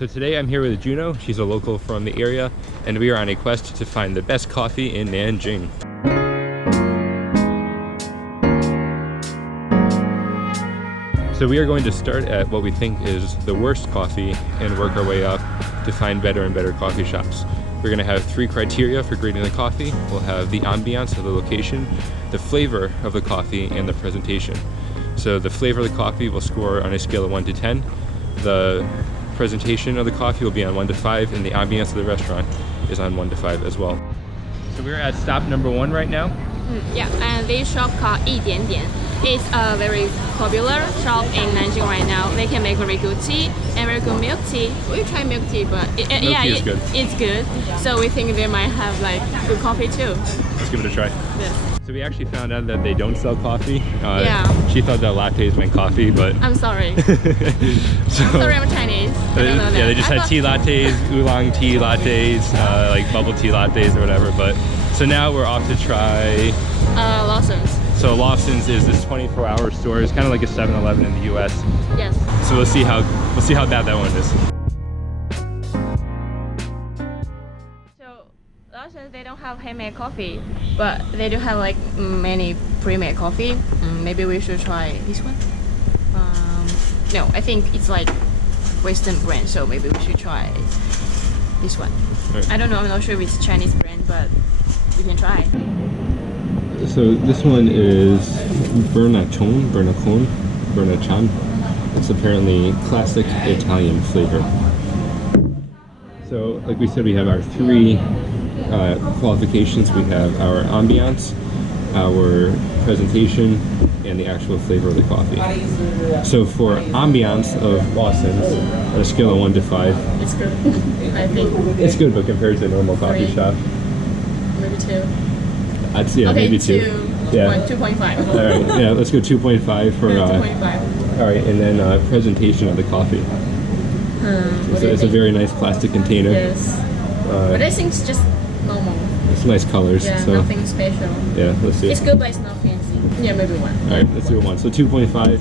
So today I'm here with Juno. She's a local from the area, and we are on a quest to find the best coffee in Nanjing. So we are going to start at what we think is the worst coffee and work our way up to find better and better coffee shops. We're going to have 3 criteria for grading the coffee. We'll have the ambiance of the location, the flavor of the coffee, and the presentation. So the flavor of the coffee will score on a scale of 1 to 10. The presentation of the coffee will be on 1 to 5, and the ambiance of the restaurant is on 1 to 5 as well. So we're at stop number 1 right now. Yeah, and this shop called 一点点. It's a very popular shop in Nanjing right now. They can make very good tea and very good milk tea. We try milk tea, but it's good. So we think they might have like good coffee too. Let's give it a try. Yes. So we actually found out that they don't sell coffee. Yeah. She thought that lattes meant coffee, but... I'm sorry. So, I'm sorry, I'm Chinese. I don't know that. Yeah, they just had tea lattes, oolong tea lattes, like bubble tea lattes or whatever. But so now we're off to try... Lawsons. So Lawsons is this 24-hour store. It's kind of like a 7-Eleven in the US. Yes. So we'll see how bad that one is. So Lawsons, they don't have handmade coffee, but they do have like many pre-made coffee. Maybe we should try this one. No, I think it's like Western brand, so maybe we should try this one. Right. I don't know. I'm not sure if it's Chinese brand, but we can try. So this one is Bernacon. It's apparently classic Italian flavor. So like we said, we have our 3 qualifications. We have our ambiance, our presentation, and the actual flavor of the coffee. So for ambiance of Lawson's, on a scale of 1 to 5. It's good. I think. It's good, but compared to a normal coffee 3. shop. Maybe 2. I'd say okay, maybe 2. Yeah. 2.5. All right. Yeah, let's go 2.5 for. 2.5. All right, and then presentation of the coffee. It's a very nice plastic container. Yes. But I think it's just normal. It's nice colors. Yeah, so. Nothing special. Yeah, let's see. It's good, but it's not fancy. Yeah, maybe 1. All right, let's do a 1. So 2.5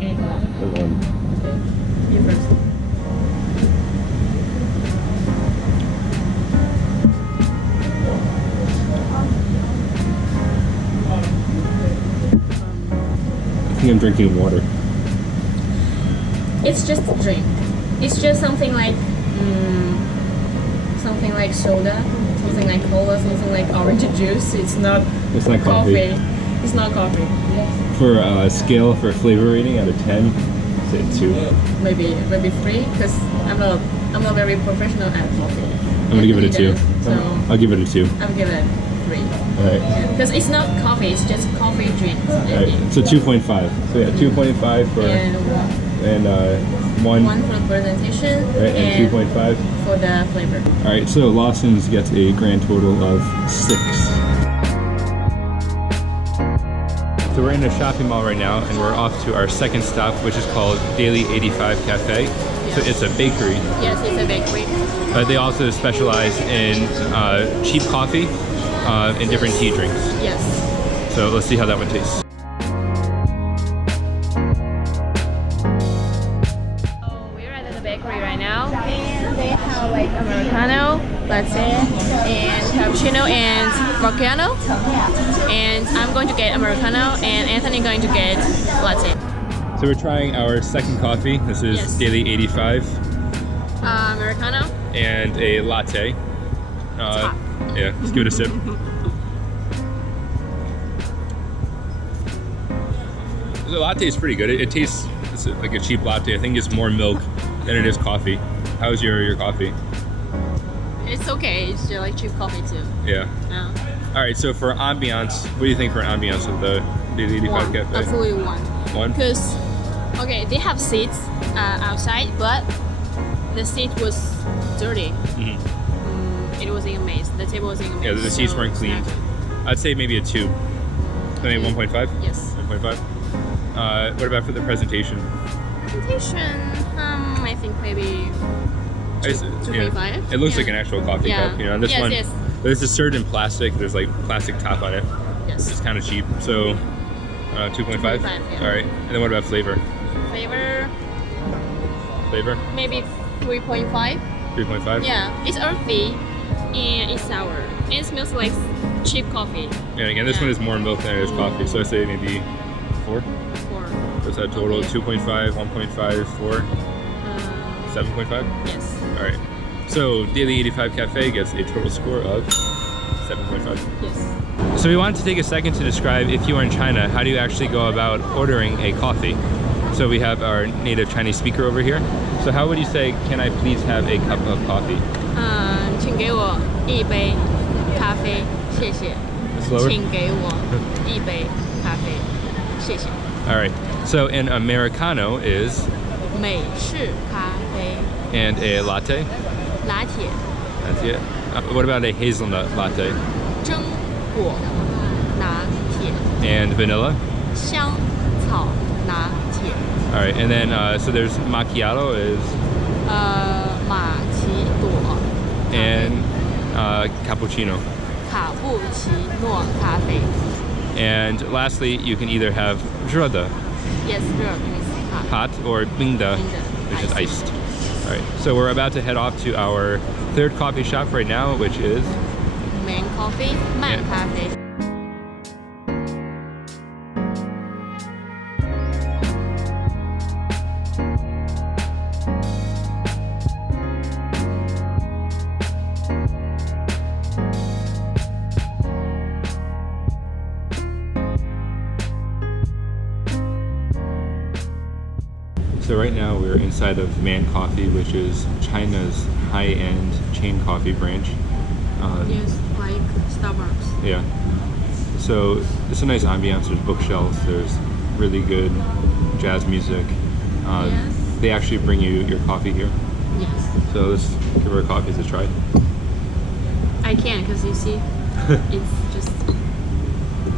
and 1. Okay. You first. I think I'm drinking water. It's just a drink. It's just something like soda, something like cola, something like orange juice. It's not coffee. It's not coffee. For a scale for flavor rating out of 10, say 2. Maybe 3, because I'm not very professional at coffee. I'm gonna give it a 2. So I'll give it a 2. I'll give it 3. Alright. Because it's not coffee, it's just coffee drink. Alright, so 2.5. So yeah, 2.5 for... And 1 for the presentation. Right, and 2.5 for the flavor. Alright, so Lawson's gets a grand total of 6. So we're in a shopping mall right now, and we're off to our second stop, which is called Deli 85 Cafe. Yes. So it's a bakery. Yes, it's a bakery. But they also specialize in cheap coffee and different tea drinks. Yes. So let's see how that one tastes. So we're at the bakery right now, and they have like Americano, latte, and cappuccino and macchiato. And I'm going to get Americano, and Anthony going to get latte. So we're trying our second coffee. This is Deli 85. Americano. And a latte. Yeah, let's give it a sip. The latte is pretty good. It tastes like a cheap latte. I think it's more milk than it is coffee. How's your coffee? It's okay. It's just like cheap coffee too. Yeah. All right. So for ambiance, what do you think for ambiance of the Deli 85 Cafe? Absolutely 1. 1. Because they have seats outside, but the seat was dirty. It was in a maze. The table was in a maze. Yeah, the seats weren't cleaned. I'd say maybe a 2. Maybe 1.5? Yes. 1.5. What about for the presentation? Presentation, I think maybe 2.5. It looks like an actual coffee cup. You know, this one, this is served in plastic. There's like plastic top on it. Yes. It's kind of cheap. So 2.5? Yeah. All right. And then what about flavor? Flavor? Flavor? Maybe 3.5. 3.5? Yeah, it's earthy and it's sour. And it smells like cheap coffee. And again, this one is more milk than it is coffee, so I say maybe 4. 4. What's that total? Okay. 2.5, 1.5, 4, 7.5? Yes. All right. So Deli 85 Cafe gets a total score of 7.5. Yes. So we wanted to take a second to describe, if you are in China, how do you actually go about ordering a coffee? So we have our native Chinese speaker over here. So how would you say, can I please have a cup of coffee? 请给我一杯咖啡，谢谢。 Slower? 请给我一杯咖啡，谢谢。 All right. So an Americano is, 美式咖啡， and a latte. 拿铁， That's it. What about a hazelnut latte? 榛果拿铁， And vanilla? 香草拿铁， All right. And then, so there's macchiato is, 马奇朵， and cappuccino. 卡布奇诺咖啡。 And lastly, you can either have 热的 Yes, 热 means hot. hot or 冰的 which is iced. All right, so we're about to head off to our third coffee shop right now, which is Main coffee, 慢咖啡。 So right now we're inside of Maan Coffee, which is China's high-end chain coffee branch. Yes, like Starbucks. Yeah. So it's a nice ambiance. There's bookshelves. There's really good jazz music. Yes. They actually bring you your coffee here. Yes. So let's give our coffees a try. I can because you see, it's just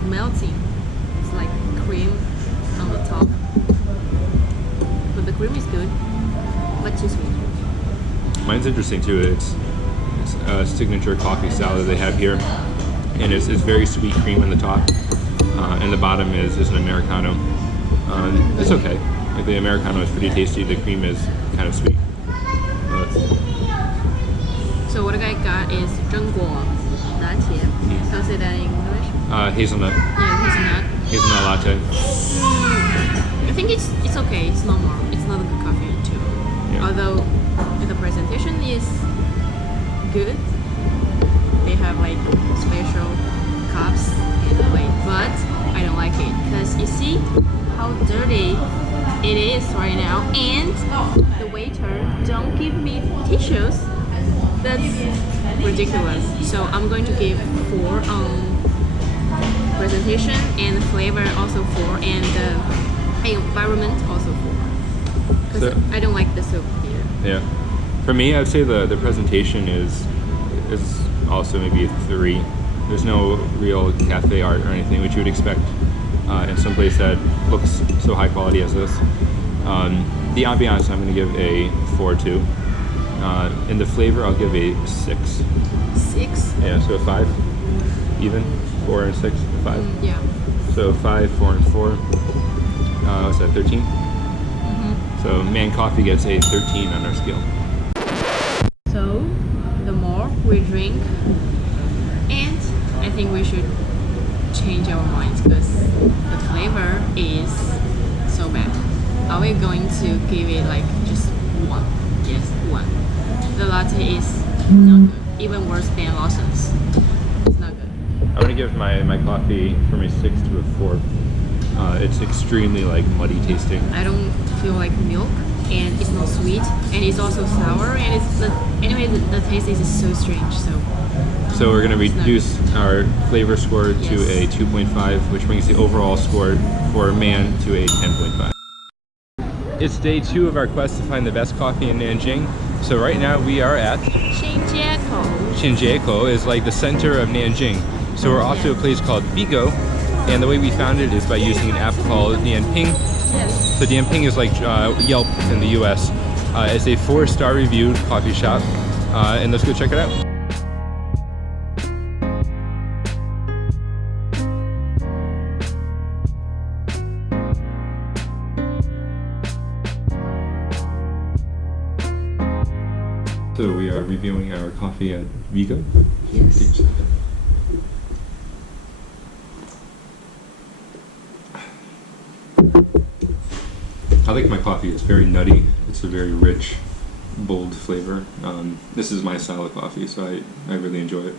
melting. It's like cream on the top. But the cream is good, but too sweet. Mine's interesting too. It's a signature coffee style that they have here, and it's very sweet cream on the top, and the bottom is an Americano. It's okay. Like the Americano is pretty tasty. The cream is kind of sweet. So what I got is 榛果拿铁. Can I say that in English? Hazelnut Yeah, hazelnut. latte. I think it's okay. It's normal. It's not a good coffee too. Yeah. Although the presentation is good. They have like special cups and the way, but I don't like it because you see how dirty it is right now, and the waiter don't give me tissues. That's ridiculous. So I'm going to give 4 on presentation, and flavor also 4, and environment also 4. Because So- I don't like the soup here. Yeah. For me, I'd say the presentation is also maybe a 3. There's no real cafe art or anything, which you would expect in some place that looks so high quality as this. The ambiance, I'm going to give a 4 too. And the flavor, I'll give a 6. 6? Yeah, so a 5, even 4 and 6, 5. Yeah. So 5, 4, and 4. What's that? 13. So Maan Coffee gets a 13 on our scale. So the more we drink, and I think we should change our minds because the flavor is so bad. Are we going to give it like just 1? Yes, 1. The latte is not good, even worse than Lawson's. It's not good. I'm gonna give my coffee from a 6 to a 4. It's extremely like muddy tasting. I don't feel like milk, and it's not sweet, and it's also sour, and it's not, anyway, the taste is so strange. So we're gonna reduce our flavor score to a Yes. 2.5, which brings the overall score for Maan to a 10.5. It's day 2 of our quest to find the best coffee in Nanjing. So right now we are at 新街口. Xinjieko, is like the center of Nanjing. So we're off to a place called Vigo, and the way we found it is by using an app called Dianping. Yes. So Dianping is like Yelp in the US. It's a 4-star reviewed coffee shop, and let's go check it out. So we are reviewing our coffee at Vigo. Yes. I like my coffee. It's very nutty. It's a very rich, bold flavor. This is my style of coffee, so I really enjoy it.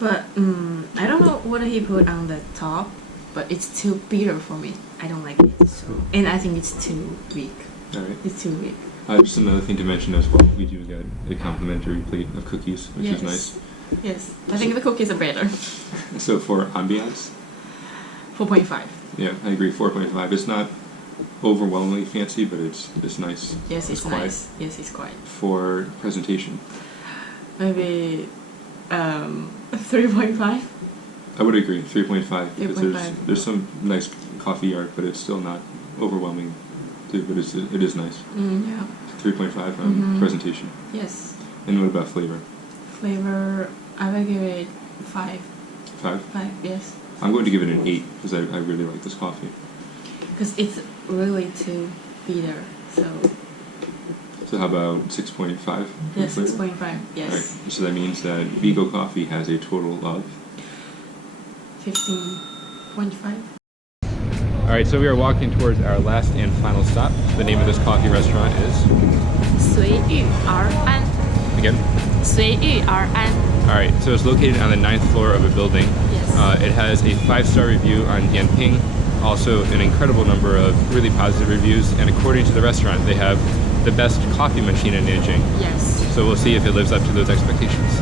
But I don't know what he put on the top, but it's too bitter for me. I don't like it. So, and I think it's too weak. All right. It's too weak. Just another thing to mention as well, we do get a complimentary plate of cookies, which is nice. Yes, I think the cookies are better. So for ambiance? 4.5. Yeah, I agree, 4.5. It's not overwhelmingly fancy, but it's nice. Yes, it's quiet. nice. Yes, it's quiet. For presentation? Maybe 3.5. I would agree, 3.5. Because 3.5. there's some nice coffee art, but it's still not overwhelming too, but it is nice. Yeah. 3.5 on presentation. Yes. And what about flavor? Flavor, I will give it 5. 5? 5, yes. I'm going to give it an 8 because I really like this coffee. Because it's really too bitter, so... So how about 6.5? Yes, 6.5, yes. Right. So that means that Vigo coffee has a total of? 15.5. Alright, so we are walking towards our last and final stop. The name of this coffee restaurant is? 随遇而安. Again? 随遇而安. Alright, so it's located on the 9th floor of a building. Yes. It has a 5-star review on Yanping, also an incredible number of really positive reviews, and according to the restaurant, they have the best coffee machine in Nanjing. Yes. So we'll see if it lives up to those expectations.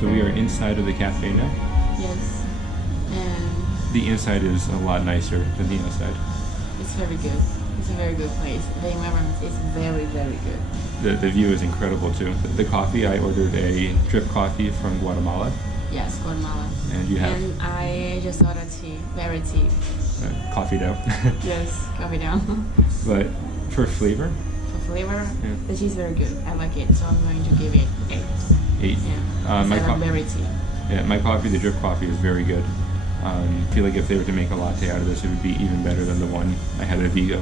So we are inside of the cafe now. Yes. And The inside is a lot nicer than the outside. it's very good. It's a very good place. The environment is very, very good. The view is incredible too. The coffee, I ordered a drip coffee from Guatemala. Yes, Guatemala. And you have And I just ordered tea, very tea. coffee dough. Yes, coffee down. But for flavor, For flavor, Yeah. the tea is very good. I like it, so I'm going to give it 8. 8. Yeah. My I like berry tea. Yeah, my coffee, the drip coffee, is very good. I feel like if they were to make a latte out of this, it would be even better than the one I had at Vigo.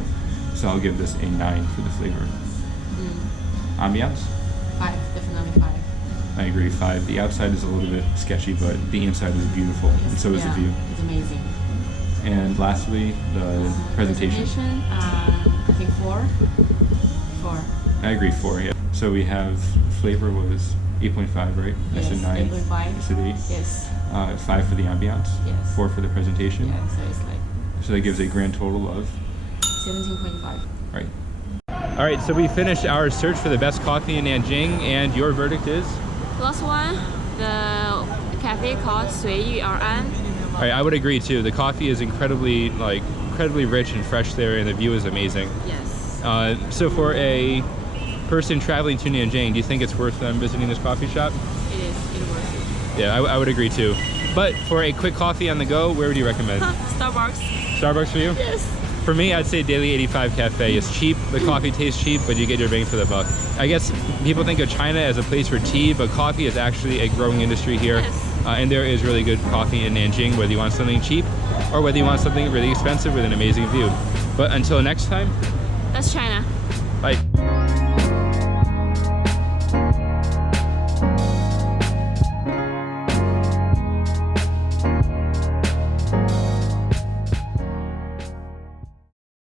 So I'll give this a 9 for the flavor. Ambiance? 5, definitely 5. I agree, 5. The outside is a little bit sketchy, but the inside is beautiful, and so is the view. It's amazing. And lastly, the presentation. I think 4. 4. I agree, 4. Yeah. So we have flavor was 8.5, right? I said 9. 8.5. I said 8. Yes. 5 for the ambiance. Yes. 4 for the presentation. Yeah, so it's like So that gives a grand total of. 17.5. Right. All right, so we finished our search for the best coffee in Nanjing, and your verdict is? Last one, the cafe called 随遇而安. All right, I would agree too. The coffee is incredibly rich and fresh there, and the view is amazing. Yes. So for a person traveling to Nanjing, do you think it's worth them visiting this coffee shop? It is. It's worth it. Yeah, I would agree too. But for a quick coffee on the go, where would you recommend? Starbucks. Starbucks for you? Yes. For me, I'd say Deli 85 Cafe. It's cheap, the coffee tastes cheap, but you get your bang for the buck. I guess people think of China as a place for tea, but coffee is actually a growing industry here. Yes. And there is really good coffee in Nanjing, whether you want something cheap or whether you want something really expensive with an amazing view. But until next time, That's China.